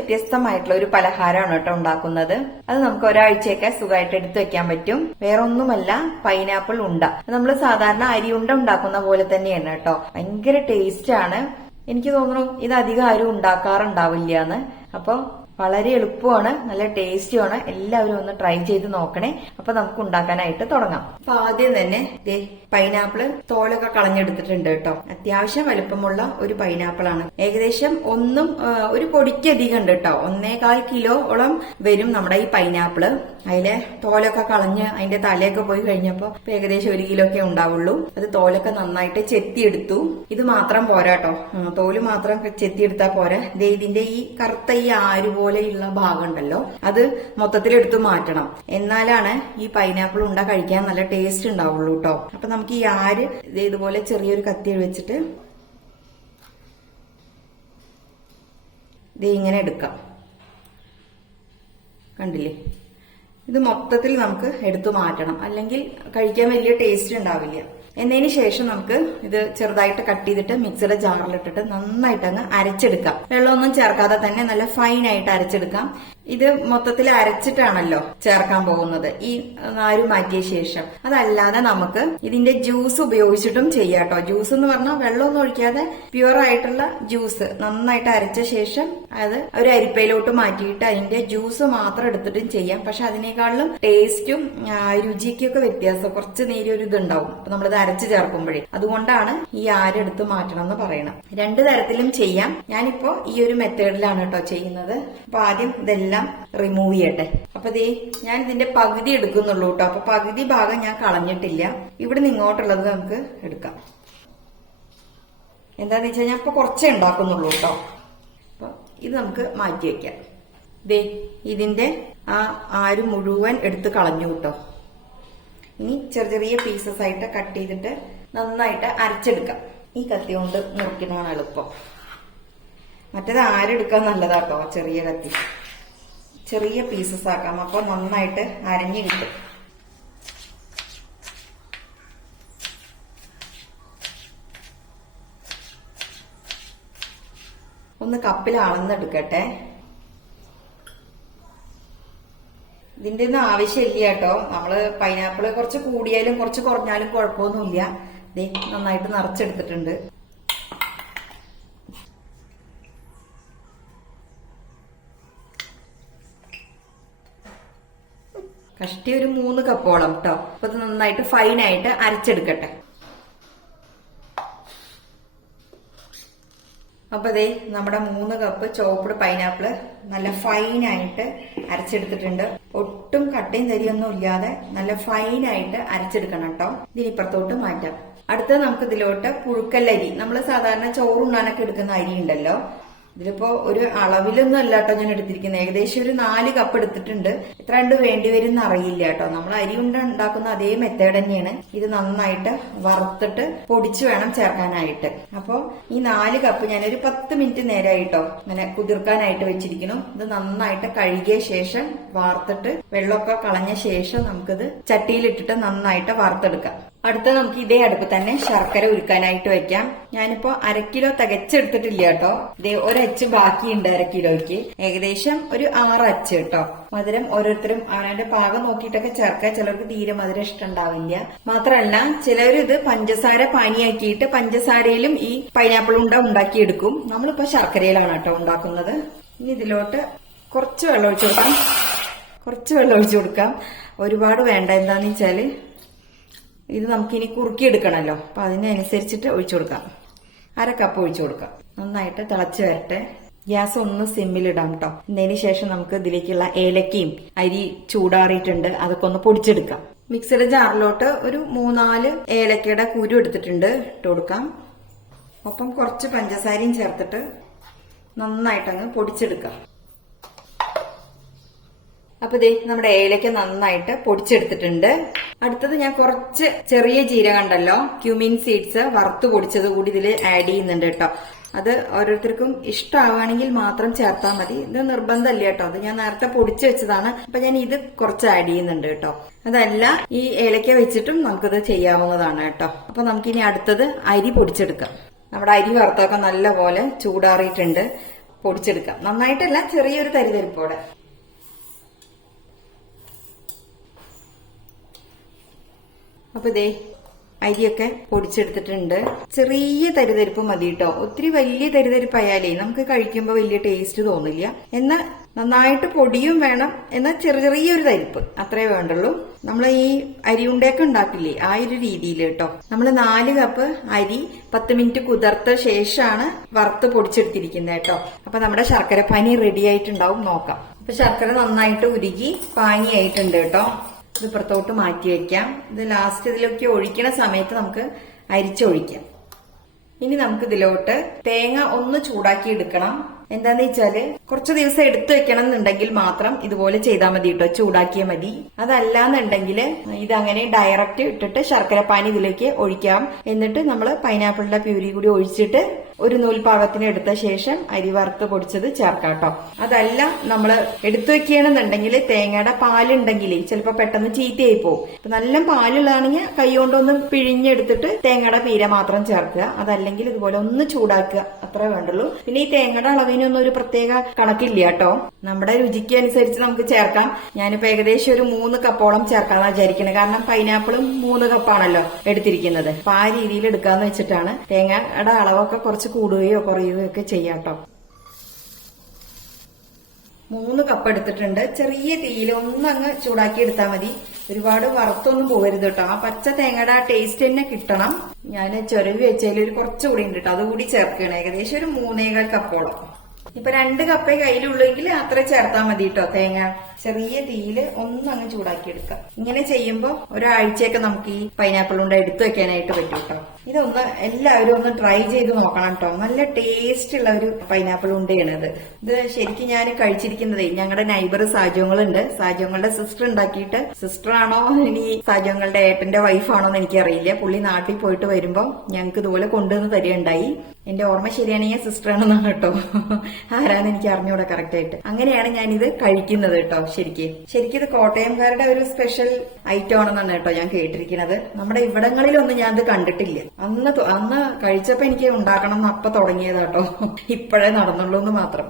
വ്യത്യസ്തമായിട്ടുള്ള ഒരു പലഹാരമാണ് കേട്ടോ ഉണ്ടാക്കുന്നത്. അത് നമുക്ക് ഒരാഴ്ചയൊക്കെ സുഖമായിട്ട് എടുത്തു വെക്കാൻ പറ്റും. വേറെ ഒന്നുമല്ല, പൈനാപ്പിൾ ഉണ്ട. നമ്മൾ സാധാരണ അരി ഉണ്ട ഉണ്ടാക്കുന്ന പോലെ തന്നെയാണ് കേട്ടോ. ഭയങ്കര ടേസ്റ്റ് ആണ്. എനിക്ക് തോന്നുന്നു ഇത് അധികം ആരും ഉണ്ടാക്കാറുണ്ടാവില്ല എന്ന്. അപ്പൊ വളരെ എളുപ്പമാണ്, നല്ല ടേസ്റ്റിയാണ്. എല്ലാവരും ഒന്ന് ട്രൈ ചെയ്ത് നോക്കണേ. അപ്പൊ നമുക്ക് ഉണ്ടാക്കാനായിട്ട് തുടങ്ങാം. അപ്പൊ ആദ്യം തന്നെ പൈനാപ്പിള് തോലൊക്കെ കളഞ്ഞെടുത്തിട്ടുണ്ട് കേട്ടോ. അത്യാവശ്യം വലുപ്പമുള്ള ഒരു പൈനാപ്പിൾ ആണ്. ഏകദേശം ഒരു പൊടിക്കധികം ഉണ്ട് കേട്ടോ. 1.25 കിലോളം വരും നമ്മുടെ ഈ പൈനാപ്പിള്. അതിലെ തോലൊക്കെ കളഞ്ഞ് അതിന്റെ തലയൊക്കെ പോയി കഴിഞ്ഞപ്പോ ഏകദേശം 1 കിലോ ഒക്കെ ഉണ്ടാവുള്ളൂ. അത് തോലൊക്കെ നന്നായിട്ട് ചെത്തിയെടുത്തു. ഇത് മാത്രം പോരാ കേട്ടോ, തോല് മാത്രം ചെത്തിയെടുത്താൽ പോരാ. ഇതിന്റെ ഈ കറുത്ത ഈ ആര് പോലെയുള്ള ഭാഗം ഉണ്ടല്ലോ, അത് മൊത്തത്തിലെടുത്ത് മാറ്റണം. എന്നാലാണ് ഈ പൈനാപ്പിൾ ഉണ്ട കഴിക്കാൻ നല്ല ടേസ്റ്റ് ഉണ്ടാവുള്ളൂ കേട്ടോ. അപ്പൊ നമുക്ക് ഈ ആര് ഇതുപോലെ ചെറിയൊരു കത്തി വെച്ചിട്ട് ഇങ്ങനെ എടുക്കാം. കണ്ടില്ലേ, ഇത് മൊത്തത്തിൽ നമുക്ക് എടുത്തു മാറ്റണം, അല്ലെങ്കിൽ കഴിക്കാൻ വലിയ ടേസ്റ്റ് ഉണ്ടാവില്ല. എന്നതിന് ശേഷം നമുക്ക് ഇത് ചെറുതായിട്ട് കട്ട് ചെയ്തിട്ട് മിക്സിയുടെ ജാറിലിട്ടിട്ട് നന്നായിട്ട് അങ്ങ് അരച്ചെടുക്കാം. വെള്ളമൊന്നും ചേർക്കാതെ തന്നെ നല്ല ഫൈൻ ആയിട്ട് അരച്ചെടുക്കാം. ഇത് മൊത്തത്തിൽ അരച്ചിട്ടാണല്ലോ ചേർക്കാൻ പോകുന്നത് ഈ നാര് മാറ്റിയ ശേഷം. അതല്ലാതെ നമുക്ക് ഇതിന്റെ ജ്യൂസ് ഉപയോഗിച്ചിട്ടും ചെയ്യാം കേട്ടോ. ജ്യൂസ് എന്ന് പറഞ്ഞാൽ വെള്ളമൊന്നും ഒഴിക്കാതെ പ്യുവർ ആയിട്ടുള്ള ജ്യൂസ് നന്നായിട്ട് അരച്ച ശേഷം അത് ഒരു അരിപ്പയിലോട്ട് മാറ്റിയിട്ട് അതിന്റെ ജ്യൂസ് മാത്രം എടുത്തിട്ടും ചെയ്യാം. പക്ഷെ അതിനേക്കാളും ടേസ്റ്റും രുചിക്കൊക്കെ വ്യത്യാസം, കുറച്ച് നേരിയൊരു ഇതുണ്ടാവും അപ്പൊ നമ്മളിത് അരച്ച് ചേർക്കുമ്പോഴേ. അതുകൊണ്ടാണ് ഈ ആരെടുത്ത് മാറ്റണം എന്ന് പറയണം. 2 തരത്തിലും ചെയ്യാം. ഞാനിപ്പോ ഈ ഒരു മെത്തേഡിലാണ് കേട്ടോ ചെയ്യുന്നത്. അപ്പൊ ആദ്യം ഇതെല്ലാം റിമൂവ് ചെയ്യട്ടെ. അപ്പൊ ഞാൻ ഇതിന്റെ പകുതി എടുക്കുന്നുള്ളൂ കേട്ടോ. അപ്പൊ പകുതി ഭാഗം ഞാൻ കളഞ്ഞിട്ടില്ല. ഇവിടെ നിന്ന് ഇങ്ങോട്ടുള്ളത് നമുക്ക് എടുക്കാം. എന്താന്ന് വെച്ചാൽ ഞാൻ ഇപ്പൊ കുറച്ചേ ഉണ്ടാക്കുന്നുള്ളൂ കേട്ടോ. അപ്പൊ ഇത് നമുക്ക് മാറ്റി വെക്കാം. ഇതിന്റെ ആര് മുഴുവൻ എടുത്ത് കളഞ്ഞു കേട്ടോ. ഇനി ചെറിയ പീസസ് ആയിട്ട് കട്ട് ചെയ്തിട്ട് നന്നായിട്ട് അരച്ചെടുക്കാം. ഈ കത്തി കൊണ്ട് മുറിക്കുന്നതാണ് എളുപ്പം. മറ്റേത് ആരെടുക്കാൻ നല്ലതാട്ടോ. ചെറിയ കത്തി ചെറിയ പീസസ് ആക്കാം. അപ്പൊ നന്നായിട്ട് അരഞ്ഞു കിട്ടും. ഒന്ന് കപ്പിൽ അളന്നെടുക്കട്ടെ. ഇതിന്റെ ഒന്നും ആവശ്യമില്ല കേട്ടോ. നമ്മള് പൈനാപ്പിള് കുറച്ച് കൂടിയാലും കുറച്ച് കുറഞ്ഞാലും കുഴപ്പമൊന്നുമില്ല. നന്നായിട്ട് നിറച്ചെടുത്തിട്ടുണ്ട്. കഷ്ടി ഒരു 3 കപ്പോളം കേട്ടോ. അപ്പൊ ഇത് നന്നായിട്ട് ഫൈനായിട്ട് അരച്ചെടുക്കട്ടെ. അപ്പൊ നമ്മുടെ 3 കപ്പ് ചോപ്പ്ഡ് പൈനാപ്പിള് നല്ല ഫൈനായിട്ട് അരച്ചെടുത്തിട്ടുണ്ട്. ഒട്ടും കട്ടയും തരിയൊന്നും ഇല്ലാതെ നല്ല ഫൈനായിട്ട് അരച്ചെടുക്കണം കേട്ടോ. ഇതിനിപ്പുറത്തോട്ട് മാറ്റാം. അടുത്തത് നമുക്ക് ഇതിലോട്ട് പുഴുക്കല്ലരി, നമ്മൾ സാധാരണ ചോറുണ്ണാനൊക്കെ എടുക്കുന്ന അരി ഉണ്ടല്ലോ. ഇതിലിപ്പോ ഒരു അളവിലൊന്നും അല്ല കേട്ടോ ഞാൻ എടുത്തിരിക്കുന്നത്. ഏകദേശം ഒരു 4 കപ്പ് എടുത്തിട്ടുണ്ട്. എത്ര കണ്ട് വേണ്ടിവരും അറിയില്ല കേട്ടോ. നമ്മൾ അരി ഉണ്ടാക്കുന്ന അതേ മെത്തേഡ് തന്നെയാണ്. ഇത് നന്നായിട്ട് വറുത്തിട്ട് പൊടിച്ചു വേണം ചേർക്കാനായിട്ട്. അപ്പൊ ഈ 4 കപ്പ് ഞാനൊരു 10 മിനിറ്റ് നേരമായിട്ടോ ഇങ്ങനെ കുതിർക്കാനായിട്ട് വെച്ചിരിക്കുന്നു. ഇത് നന്നായിട്ട് കഴുകിയ ശേഷം വാർത്തിട്ട് വെള്ളമൊക്കെ കളഞ്ഞ ശേഷം നമുക്കിത് ചട്ടിയിലിട്ടിട്ട് നന്നായിട്ട് വാർത്തെടുക്കാം. അടുത്ത നമുക്ക് ഇതേ അടുപ്പ് തന്നെ ശർക്കര ഉരുക്കാനായിട്ട് വെക്കാം. ഞാനിപ്പോ 1/2 കിലോ തികച്ചെടുത്തിട്ടില്ല കേട്ടോ. ഇതേ 1 അച്ച് ബാക്കിയുണ്ട് 1/2 കിലോയ്ക്ക്. ഏകദേശം ഒരു 6 അച്ച് കേട്ടോ. മധുരം ഓരോരുത്തരും അവനവന്റെ പാകം നോക്കിയിട്ടൊക്കെ ചേർക്കുക. ചിലർക്ക് തീരെ മധുരം ഇഷ്ടമുണ്ടാവില്ല. മാത്രമല്ല ചിലർ ഇത് പഞ്ചസാര പാനിയാക്കിയിട്ട് പഞ്ചസാരയിലും ഈ പൈനാപ്പിൾ ഉണ്ടാക്കിയെടുക്കും. നമ്മളിപ്പോ ശർക്കരയിലാണ് കേട്ടോ ഉണ്ടാക്കുന്നത്. ഇനി ഇതിലോട്ട് കുറച്ച് വെള്ളം ഒഴിച്ചു കൊടുക്കാം. ഒരുപാട് വേണ്ട. എന്താന്ന് വെച്ചാല് ഇത് നമുക്കിനി കുറുക്കിയെടുക്കണമല്ലോ. അപ്പൊ അതിനനുസരിച്ചിട്ട് ഒഴിച്ചു കൊടുക്കാം. 1/2 കപ്പ് ഒഴിച്ചു കൊടുക്കാം. നന്നായിട്ട് തിളച്ച് വരട്ടെ. ഗ്യാസ് ഒന്ന് സിമ്മിലിടാം കേട്ടോ. ഇതിന് ശേഷം നമുക്ക് ഇതിലേക്കുള്ള ഏലക്കയും അരി ചൂടാറിയിട്ടുണ്ട്, അതൊക്കെ ഒന്ന് പൊടിച്ചെടുക്കാം. മിക്സിയുടെ ജാറിലോട്ട് ഒരു 3-4 ഏലക്കയുടെ കുരു എടുത്തിട്ടുണ്ട്, ഇട്ട് കൊടുക്കാം. ഒപ്പം കുറച്ച് പഞ്ചസാരയും ചേർത്തിട്ട് നന്നായിട്ടങ്ങ് പൊടിച്ചെടുക്കാം. അപ്പൊ നമ്മുടെ ഏലക്ക നന്നായിട്ട് പൊടിച്ചെടുത്തിട്ടുണ്ട്. അടുത്തത് ഞാൻ കുറച്ച് ചെറിയ ജീരകം ഉണ്ടല്ലോ, ക്യൂമിൻ സീഡ്സ് വറുത്ത് പൊടിച്ചത് കൂടി ഇതിൽ ആഡ് ചെയ്യുന്നുണ്ട് കേട്ടോ. അത് ഓരോരുത്തർക്കും ഇഷ്ടമാവുകയാണെങ്കിൽ മാത്രം ചേർത്താൽ മതി. ഇത് നിർബന്ധമല്ല കേട്ടോ. അത് ഞാൻ നേരത്തെ പൊടിച്ചു വെച്ചതാണ്. അപ്പൊ ഞാൻ ഇത് കുറച്ച് ആഡ് ചെയ്യുന്നുണ്ട് കേട്ടോ. അതല്ല, ഈ ഏലക്ക വെച്ചിട്ടും നമുക്കിത് ചെയ്യാവുന്നതാണ് കേട്ടോ. അപ്പൊ നമുക്കിനി അടുത്തത് അരി പൊടിച്ചെടുക്കാം. നമ്മുടെ അരി വറുത്തൊക്കെ നല്ലപോലെ ചൂടാറിയിട്ടുണ്ട്. പൊടിച്ചെടുക്കാം. നന്നായിട്ടല്ല, ചെറിയൊരു തരിതരിപ്പോടെ. അപ്പൊ ഇതേ അരിയൊക്കെ പൊടിച്ചെടുത്തിട്ടുണ്ട്. ചെറിയ തരിതരിപ്പ് മതി കേട്ടോ. ഒത്തിരി വലിയ തരിതരിപ്പായാലേ നമുക്ക് കഴിക്കുമ്പോൾ വലിയ ടേസ്റ്റ് തോന്നില്ല. എന്നാൽ നന്നായിട്ട് പൊടിയും വേണം, എന്നാൽ ചെറിയൊരു തരിപ്പ് അത്രേ വേണ്ടുള്ളൂ. നമ്മൾ ഈ അരി ഉണ്ടയൊക്കെ ഉണ്ടാക്കില്ലേ, ആ ഒരു രീതിയിൽ കേട്ടോ. നമ്മൾ 4 കപ്പ് അരി 10 മിനിറ്റ് കുതിർത്ത ശേഷമാണ് വറുത്ത് പൊടിച്ചെടുത്തിരിക്കുന്നത് കേട്ടോ. അപ്പൊ നമ്മുടെ ശർക്കര പാനി റെഡി ആയിട്ടുണ്ടാവും, നോക്കാം. അപ്പൊ ശർക്കര നന്നായിട്ട് ഉരുകി പാനിയായിട്ടുണ്ട് കേട്ടോ. ഇത് പുറത്തോട്ട് മാറ്റി വെക്കാം. ഇത് ലാസ്റ്റ് ഇതിലൊക്കെ ഒഴിക്കണ സമയത്ത് നമുക്ക് അരിച്ചൊഴിക്കാം. ഇനി നമുക്ക് ഇതിലോട്ട് തേങ്ങ ഒന്ന് ചൂടാക്കി എടുക്കണം. എന്താന്ന് വെച്ചാല് കുറച്ചു ദിവസം എടുത്തു വെക്കണം എന്നുണ്ടെങ്കിൽ മാത്രം ഇതുപോലെ ചെയ്താൽ മതി കേട്ടോ, ചൂടാക്കിയാൽ മതി. അതല്ലാന്നുണ്ടെങ്കിൽ ഇതങ്ങനെ ഡയറക്റ്റ് ഇട്ടിട്ട് ശർക്കര പാനി ഇതിലേക്ക് ഒഴിക്കാം. എന്നിട്ട് നമ്മൾ പൈനാപ്പിളിന്റെ പ്യൂരി കൂടി ഒഴിച്ചിട്ട് ഒരു നൂൽപാകത്തിന് എടുത്ത ശേഷം അരി വറുത്ത് പൊടിച്ചത് ചേർക്കാം കേട്ടോ. അതല്ല നമ്മൾ എടുത്തു വെക്കുകയാണെന്നുണ്ടെങ്കിൽ തേങ്ങയുടെ പാലുണ്ടെങ്കിൽ ചിലപ്പോൾ പെട്ടെന്ന് ചീത്തയായി പോകും. നല്ല പാലുള്ളതാണെങ്കിൽ കൈ കൊണ്ടൊന്ന് പിഴിഞ്ഞെടുത്തിട്ട് തേങ്ങയുടെ പീര മാത്രം ചേർക്കുക. അതല്ലെങ്കിൽ ഇതുപോലെ ഒന്ന് ചൂടാക്കുക, അത്രേ വേണ്ടുള്ളൂ. പിന്നെ ഈ തേങ്ങയുടെ അളവിനൊന്നും ഒരു പ്രത്യേക കണക്കില്ല കേട്ടോ. നമ്മുടെ രുചിക്ക് അനുസരിച്ച് നമുക്ക് ചേർക്കാം. ഞാനിപ്പോ ഏകദേശം ഒരു 3 കപ്പോളം ചേർക്കാന്നാ വിചാരിക്കുന്നത്. കാരണം പൈനാപ്പിളും 3 കപ്പാണല്ലോ എടുത്തിരിക്കുന്നത്. അപ്പൊ ആ രീതിയിൽ എടുക്കാന്ന് വെച്ചിട്ടാണ്. തേങ്ങയുടെ അളവൊക്കെ കുറച്ച് കൂടുകയോ കുറയുകയോ ഒക്കെ ചെയ്യാം കേട്ടോ. 3 കപ്പ് എടുത്തിട്ടുണ്ട്. ചെറിയ തീയിൽ ഒന്നങ്ങ് ചൂടാക്കി എടുത്താൽ മതി. ഒരുപാട് വറുത്തൊന്നും പോകരുത് കേട്ടോ. ആ പച്ച തേങ്ങയുടെ ആ ടേസ്റ്റ് തന്നെ കിട്ടണം. ഞാൻ ചുരവി വെച്ചതിൽ ഒരു കുറച്ചുകൂടി ഉണ്ട് കേട്ടോ, അതുകൂടി ചേർക്കണം. ഏകദേശം ഒരു 3.25 കപ്പോളം. ഇപ്പൊ 2 കപ്പേ കയ്യിലുള്ളെങ്കിൽ അത്ര ചേർത്താൽ മതി കേട്ടോ. തേങ്ങ ചെറിയ തീയില് ഒന്നങ്ങ് ചൂടാക്കി എടുക്കാം. ഇങ്ങനെ ചെയ്യുമ്പോൾ ഒരാഴ്ചയൊക്കെ നമുക്ക് ഈ പൈനാപ്പിൾ കൊണ്ട് എടുത്തു വെക്കാനായിട്ട് പറ്റും കേട്ടോ. ഇതൊന്ന് എല്ലാവരും ഒന്ന് ട്രൈ ചെയ്ത് നോക്കണം കേട്ടോ. നല്ല ടേസ്റ്റ് ഉള്ള ഒരു പൈനാപ്പിൾ ഉണ്ടയാണിത്. ഇത് ശരിക്കും ഞാൻ കഴിച്ചിരിക്കുന്നതേ ഞങ്ങളുടെ നൈബർ സാജോങ്ങളുണ്ട്. സാജോങ്ങളുടെ സിസ്റ്റർ ഉണ്ടാക്കിയിട്ട്, സിസ്റ്റർ ആണോ ഇനി സാജോങ്ങളുടെ ഏട്ടന്റെ വൈഫാണോ എന്ന് എനിക്കറിയില്ല. പുള്ളി നാട്ടിൽ പോയിട്ട് വരുമ്പോൾ ഞങ്ങൾക്ക് ഇതുപോലെ കൊണ്ടുവന്ന് തരികയുണ്ടായി. എന്റെ ഓർമ്മ ശരിയാണെങ്കിൽ സിസ്റ്റർ ആണെന്നാണ് കേട്ടോ. ആരാന്ന് എനിക്ക് അറിഞ്ഞൂടെ കറക്റ്റ് ആയിട്ട്. അങ്ങനെയാണ് ഞാനിത് കഴിക്കുന്നത് കേട്ടോ. ശരിക്കും ഇത് കോട്ടയംകാരുടെ ഒരു സ്പെഷ്യൽ ഐറ്റം ആണെന്നാണ് കേട്ടോ ഞാൻ കേട്ടിരിക്കുന്നത്. നമ്മുടെ ഇവിടങ്ങളിലൊന്നും ഞാൻ ഇത് കണ്ടിട്ടില്ല. അന്ന് കഴിച്ചപ്പോ എനിക്ക് ഉണ്ടാക്കണം എന്ന് അപ്പൊ തുടങ്ങിയത് കേട്ടോ. ഇപ്പോഴേ നടന്നുള്ളൂ എന്ന് മാത്രം.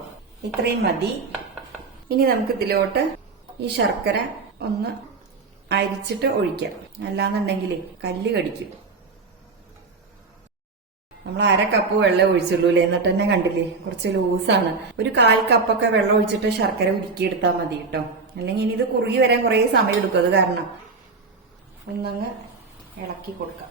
ഇത്രയും മതി. ഇനി നമുക്ക് ഇതിലോട്ട് ഈ ശർക്കര ഒന്ന് അരിച്ചിട്ട് ഒഴിക്കാം. അല്ലാന്നുണ്ടെങ്കിൽ കല്ല് കടിക്കും. നമ്മൾ 1/2 കപ്പ് വെള്ളം ഒഴിച്ചുള്ളൂ അല്ലേ. എന്നിട്ട് തന്നെ കണ്ടില്ലേ കുറച്ച് ലൂസാണ്. ഒരു 1/4 കപ്പൊക്കെ വെള്ളം ഒഴിച്ചിട്ട് ശർക്കര ഉരുക്കിയെടുത്താൽ മതി കേട്ടോ. അല്ലെങ്കിൽ ഇനി ഇത് കുറുകി വരാൻ കുറെ സമയം എടുക്കും. അത് കാരണം ഒന്നങ്ങ് ഇളക്കി കൊടുക്കാം.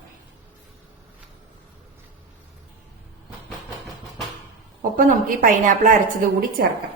ഒപ്പം നമുക്ക് ഈ പൈനാപ്പിൾ അരച്ചത് കൂടി ചേർക്കാം.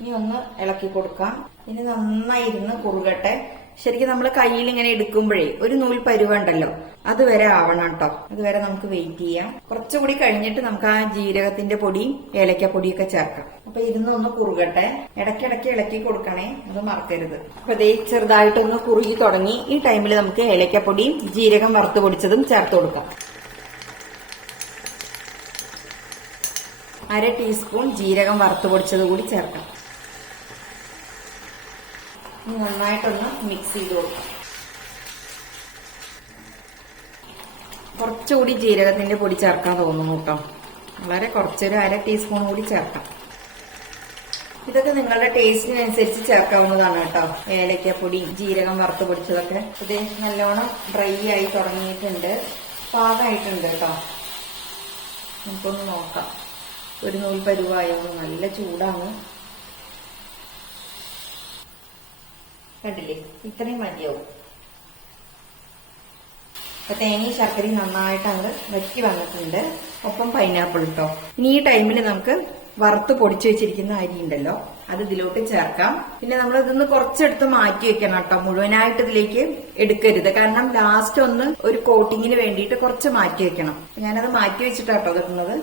ഇനി ഒന്ന് ഇളക്കി കൊടുക്കാം. ഇനി നന്നായി ഇരുന്ന് കുറുകട്ടെ. ശരിക്കും നമ്മൾ കയ്യിൽ ഇങ്ങനെ എടുക്കുമ്പോഴേ ഒരു നൂൽ പരുവുണ്ടല്ലോ, അതുവരെ ആവണം കേട്ടോ. അതുവരെ നമുക്ക് വെയിറ്റ് ചെയ്യാം. കുറച്ചുകൂടി കഴിഞ്ഞിട്ട് നമുക്ക് ആ ജീരകത്തിന്റെ പൊടിയും ഏലക്കപ്പൊടിയൊക്കെ ചേർക്കാം. അപ്പൊ ഇരുന്നൊന്ന് കുറുകട്ടെ. ഇടയ്ക്കിടയ്ക്ക് ഇളക്കി കൊടുക്കണേ, അത് മറക്കരുത്. അപ്പൊ ദേ ചെറുതായിട്ടൊന്ന് കുറുകി തുടങ്ങി. ഈ ടൈമിൽ നമുക്ക് ഏലക്കപ്പൊടിയും ജീരകം വറുത്ത് പൊടിച്ചതും ചേർത്ത് കൊടുക്കാം. 1/2 ടീസ്പൂൺ ജീരകം വറുത്ത് പൊടിച്ചത് കൂടി ചേർക്കാം. നന്നായിട്ടൊന്ന് മിക്സ് ചെയ്ത് കൊടുക്കാം. കുറച്ചുകൂടി ജീരകത്തിന്റെ പൊടി ചേർക്കാൻ തോന്നുന്നു കേട്ടോ. വളരെ കുറച്ചൊരു 1/2 ടീസ്പൂൺ കൂടി ചേർക്കാം. ഇതൊക്കെ നിങ്ങളുടെ ടേസ്റ്റിനനുസരിച്ച് ചേർക്കാവുന്നതാണ് കേട്ടോ. ഏലക്കപ്പൊടി ജീരകം വറുത്ത് പൊടിച്ചതൊക്കെ. ഇത് നല്ലോണം ഡ്രൈ ആയി തുടങ്ങിയിട്ടുണ്ട്, പാകമായിട്ടുണ്ട് കേട്ടോ. നമുക്കൊന്ന് നോക്കാം. ഒരു നൂൽ പരുവായോ. നല്ല ചൂടാണ്. കണ്ടില്ലേ, ഇത്രയും മതിയാവും. അപ്പൊ തേങ്ങയും ശർക്കരയും നന്നായിട്ട് അങ്ങ് വറ്റി വന്നിട്ടുണ്ട്. ഒപ്പം പൈനാപ്പിൾ ഇട്ടോ. ഇനി ഈ ടൈമിൽ നമുക്ക് വറുത്ത് പൊടിച്ചു വെച്ചിരിക്കുന്ന അരി ഉണ്ടല്ലോ, അത് ഇതിലോട്ട് ചേർക്കാം. പിന്നെ നമ്മൾ ഇതൊന്ന് കുറച്ചെടുത്ത് മാറ്റി വെക്കണം കേട്ടോ. മുഴുവനായിട്ട് ഇതിലേക്ക് എടുക്കരുത്. കാരണം ലാസ്റ്റ് ഒന്ന് ഒരു കോട്ടിങ്ങിന് വേണ്ടിയിട്ട് കുറച്ച് മാറ്റി വെക്കണം. ഞാനത് മാറ്റി വെച്ചിട്ടാട്ടോ ഇടുന്നത്.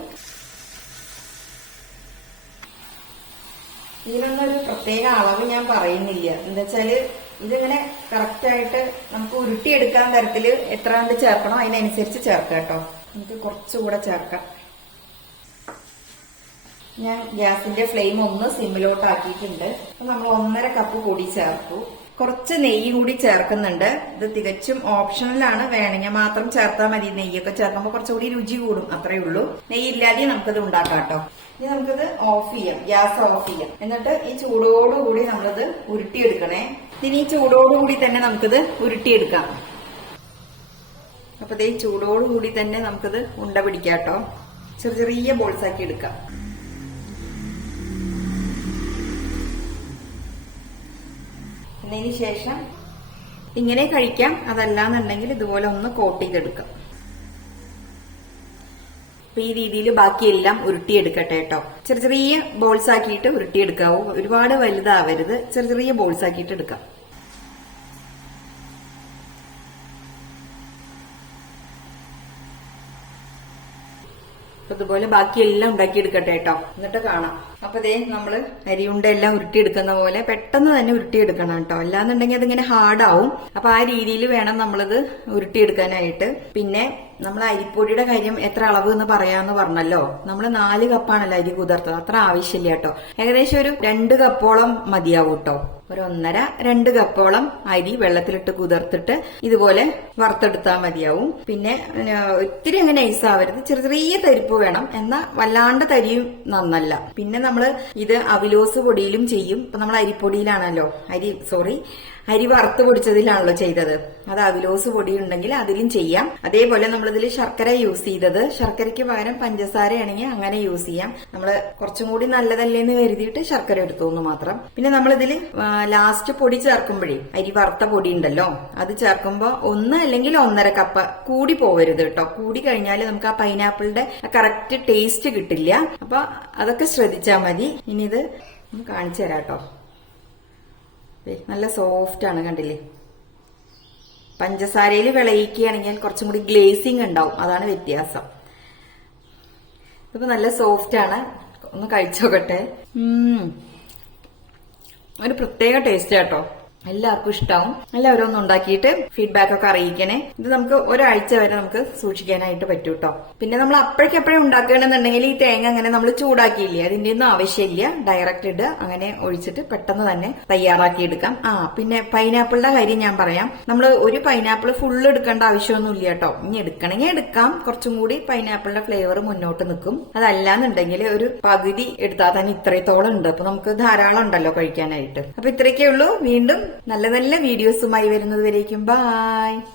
ഇതിനൊന്നൊരു പ്രത്യേക അളവ് ഞാൻ പറയുന്നില്ല. എന്താ വെച്ചാല് ഇതിങ്ങനെ കറക്റ്റായിട്ട് നമുക്ക് ഉരുട്ടിയെടുക്കാൻ തരത്തില് എത്ര കണ്ട് ചേർക്കണോ അതിനനുസരിച്ച് ചേർക്കാം കേട്ടോ. നമുക്ക് കുറച്ചുകൂടെ ചേർക്കാം. ഞാൻ ഗ്യാസിന്റെ ഫ്ലെയിം ഒന്ന് സിമ്മിലോട്ട് ആക്കിയിട്ടുണ്ട്. അപ്പൊ നമ്മൾ 1.5 കപ്പ് പൊടി ചേർത്തു. കുറച്ച് നെയ്യ് കൂടി ചേർക്കുന്നുണ്ട്. ഇത് തികച്ചും ഓപ്ഷണലാണ്, വേണമെങ്കിൽ മാത്രം ചേർത്താൽ മതി. നെയ്യൊക്കെ ചേർക്കുമ്പോൾ കുറച്ചുകൂടി രുചി കൂടും, അത്രേ ഉള്ളൂ. നെയ്യില്ലാതെ നമുക്കത് ഉണ്ടാക്കാം കേട്ടോ. ഇനി നമുക്കിത് ഓഫ് ചെയ്യാം, ഗ്യാസ് ഓഫ് ചെയ്യാം. എന്നിട്ട് ഈ ചൂടോടുകൂടി നമ്മളിത് ഉരുട്ടിയെടുക്കണേ. ഇനി ഈ ചൂടോടുകൂടി തന്നെ നമുക്കിത് ഉരുട്ടിയെടുക്കാം. അപ്പൊ ഈ ചൂടോടുകൂടി തന്നെ നമുക്കിത് ഉണ്ട പിടിക്കാം കേട്ടോ. ചെറിയ ചെറിയ ബോൾസ് ആക്കി എടുക്കാം. അതിന് ശേഷം ഇങ്ങനെ കഴിക്കാം, അതല്ലാന്നുണ്ടെങ്കിൽ ഇതുപോലെ ഒന്ന് കോട്ട് ചെയ്തെടുക്കാം. അപ്പൊ ഈ രീതിയിൽ ബാക്കിയെല്ലാം ഉരുട്ടിയെടുക്കട്ടെ കേട്ടോ. ചെറിയ ചെറിയ ബോൾസ് ആക്കിയിട്ട് ഉരുട്ടിയെടുക്കാവൂ, ഒരുപാട് വലുതാവരുത്. ചെറിയ ചെറിയ ബോൾസ് ആക്കിയിട്ട് എടുക്കാം. അതുപോലെ ബാക്കിയെല്ലാം ഉണ്ടാക്കിയെടുക്കട്ടെ കേട്ടോ, എന്നിട്ട് കാണാം. അപ്പൊ ദേ നമ്മള് അരിയുണ്ട എല്ലാം ഉരുട്ടിയെടുക്കുന്ന പോലെ പെട്ടെന്ന് തന്നെ ഉരുട്ടിയെടുക്കണം കേട്ടോ, അല്ലാന്നുണ്ടെങ്കിൽ അതിങ്ങനെ ഹാർഡാവും. അപ്പൊ ആ രീതിയിൽ വേണം നമ്മളിത് ഉരുട്ടിയെടുക്കാനായിട്ട്. പിന്നെ നമ്മൾ അരിപ്പൊടിയുടെ കാര്യം എത്ര അളവ് എന്ന് പറയാന്ന് പറഞ്ഞല്ലോ. നമ്മൾ 4 കപ്പാണല്ലോ അരി കുതിർത്തത്, അത്ര ആവശ്യമില്ല കേട്ടോ. ഏകദേശം ഒരു 2 കപ്പോളം മതിയാവും കേട്ടോ. ഒരു 1.5-2 കപ്പോളം അരി വെള്ളത്തിലിട്ട് കുതിർത്തിട്ട് ഇതുപോലെ വറുത്തെടുത്താൽ മതിയാവും. പിന്നെ ഒത്തിരി അങ്ങനെ ഐസാവരുത്, ചെറിയ ചെറിയ തരിപ്പ് വേണം, എന്നാൽ വല്ലാണ്ട് തരിയും നന്നല്ല. പിന്നെ നമ്മള് ഇത് അവിലോസ് പൊടിയിലും ചെയ്യും. ഇപ്പൊ നമ്മൾ അരിപ്പൊടിയിലാണല്ലോ, അരി വറുത്ത് പൊടിച്ചതിലാണല്ലോ ചെയ്തത്. അത് അവിലോസ് പൊടി ഉണ്ടെങ്കിൽ അതിലും ചെയ്യാം. അതേപോലെ നമ്മളിതിൽ ശർക്കര യൂസ് ചെയ്തത്, ശർക്കരയ്ക്ക് പകരം പഞ്ചസാരയാണെങ്കിൽ അങ്ങനെ യൂസ് ചെയ്യാം. നമ്മള് കുറച്ചും കൂടി നല്ലതല്ലേന്ന് കരുതിയിട്ട് ശർക്കര എടുത്തോന്ന് മാത്രം. പിന്നെ നമ്മളിതിൽ ലാസ്റ്റ് പൊടി ചേർക്കുമ്പോഴേ അരി വറുത്ത പൊടി ഉണ്ടല്ലോ, അത് ചേർക്കുമ്പോ 1 അല്ലെങ്കിൽ 1.5 കപ്പ് കൂടി പോവരുത് കേട്ടോ. കൂടി കഴിഞ്ഞാൽ നമുക്ക് ആ പൈനാപ്പിളിന്റെ കറക്റ്റ് ടേസ്റ്റ് കിട്ടില്ല. അപ്പൊ അതൊക്കെ ശ്രദ്ധിച്ചാൽ മതി. ഇനി ഇത് കാണിച്ചു തരാം കേട്ടോ. നല്ല സോഫ്റ്റ് ആണ്, കണ്ടില്ലേ? പഞ്ചസാരയിൽ വിളയിക്കുകയാണെങ്കിൽ കുറച്ചും കൂടി ഗ്ലേസിങ് ഉണ്ടാവും, അതാണ് വ്യത്യാസം. ഇപ്പൊ നല്ല സോഫ്റ്റ് ആണ്. ഒന്ന് കഴിച്ചോക്കട്ടെ. ഒരു പ്രത്യേക ടേസ്റ്റ് കേട്ടോ, എല്ലാവർക്കും ഇഷ്ടാവും. എല്ലാവരും ഒന്ന് ഉണ്ടാക്കിയിട്ട് ഫീഡ്ബാക്ക് ഒക്കെ അറിയിക്കണേ. ഇത് നമുക്ക് ഒരാഴ്ച വരെ നമുക്ക് സൂക്ഷിക്കാനായിട്ട് പറ്റൂ കേട്ടോ. പിന്നെ നമ്മൾ അപ്പോഴേക്കെപ്പോഴും ഉണ്ടാക്കുകയാണെന്നുണ്ടെങ്കിൽ ഈ തേങ്ങ അങ്ങനെ നമ്മൾ ചൂടാക്കിയില്ലേ, അതിന്റെ ഒന്നും ആവശ്യമില്ല. ഡയറക്റ്റ് ഇടുക, അങ്ങനെ ഒഴിച്ചിട്ട് പെട്ടെന്ന് തന്നെ തയ്യാറാക്കി എടുക്കാം. പിന്നെ പൈനാപ്പിളിന്റെ കാര്യം ഞാൻ പറയാം. നമ്മൾ ഒരു പൈനാപ്പിൾ ഫുള്ള് എടുക്കേണ്ട ആവശ്യമൊന്നുമില്ല കേട്ടോ. ഇനി എടുക്കണമെങ്കിൽ എടുക്കാം, കുറച്ചും കൂടി പൈനാപ്പിളിന്റെ ഫ്ലേവർ മുന്നോട്ട് നിൽക്കും. അതല്ലാന്നുണ്ടെങ്കിൽ ഒരു പകുതി എടുത്താൽ തന്നെ ഇത്രത്തോളം ഉണ്ട്. അപ്പൊ നമുക്ക് ധാരാളം ഉണ്ടല്ലോ കഴിക്കാനായിട്ട്. അപ്പൊ ഇത്രയൊക്കെ ഉള്ളൂ. വീണ്ടും നല്ല നല്ല വീഡിയോസുമായി വരുന്നത് വരേക്കും ബൈ.